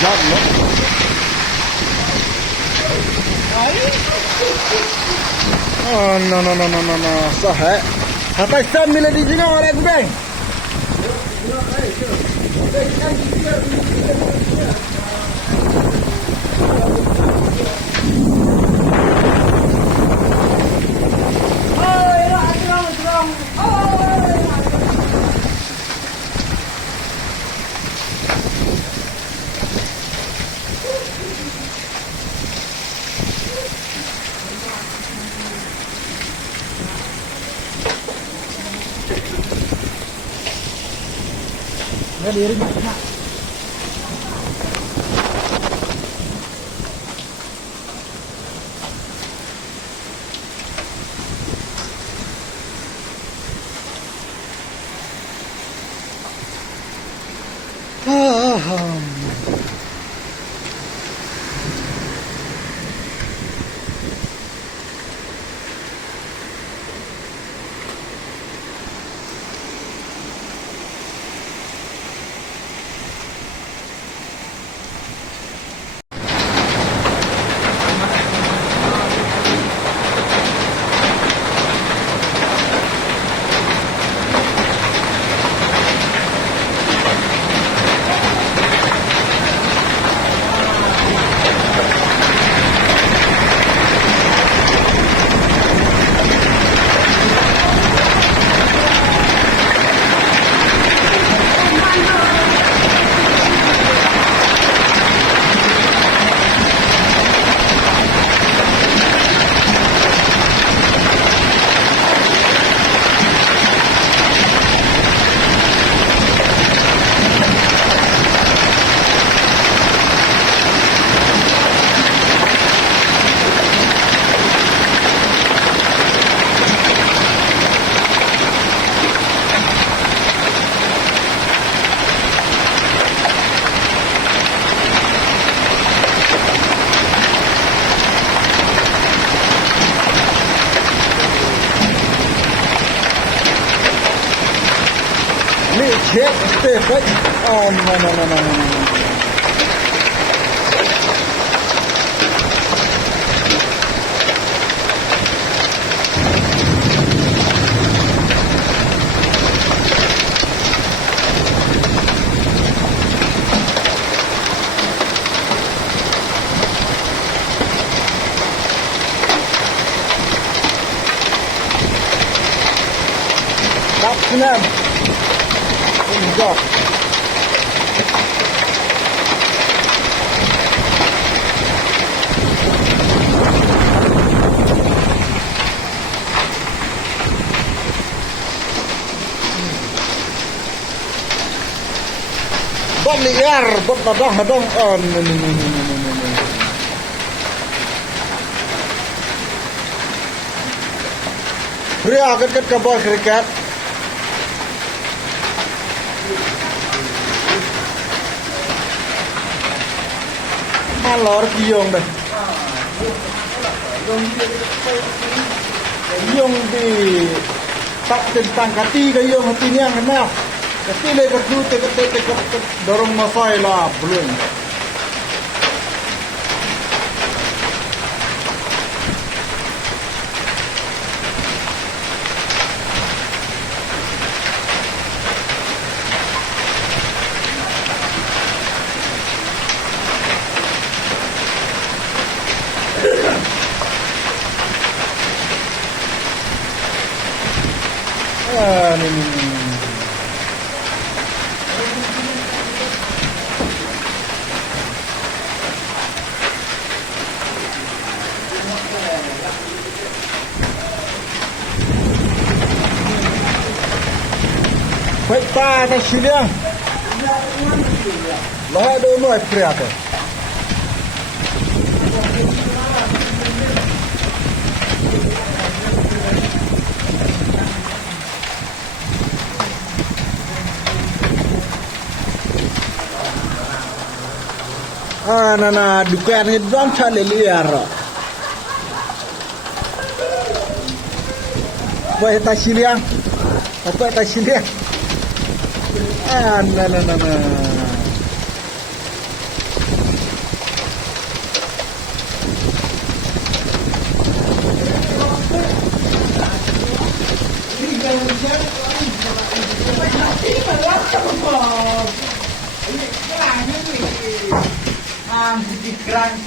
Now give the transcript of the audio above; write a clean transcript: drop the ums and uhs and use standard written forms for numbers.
Giọt lắm. No. Sah. Apa Islam bila di sini orang tu bang? Diri nak. Check the oh no. That's enough. Go. Bot liar, bot hadong. Oh, no. Pria kat kabah kriket. Malor kiong dah. Kiong di tak tentang kati kiong hati ni yang kenal. Kati le kerju tek dorong masai lah belum. Ni. Baik pa ta sila. Lah do mo priata. Na dukaan ni dom chale liar. Baik ta sila. Apa ta sila? Na na na na. Cái này nó bị à, bị răng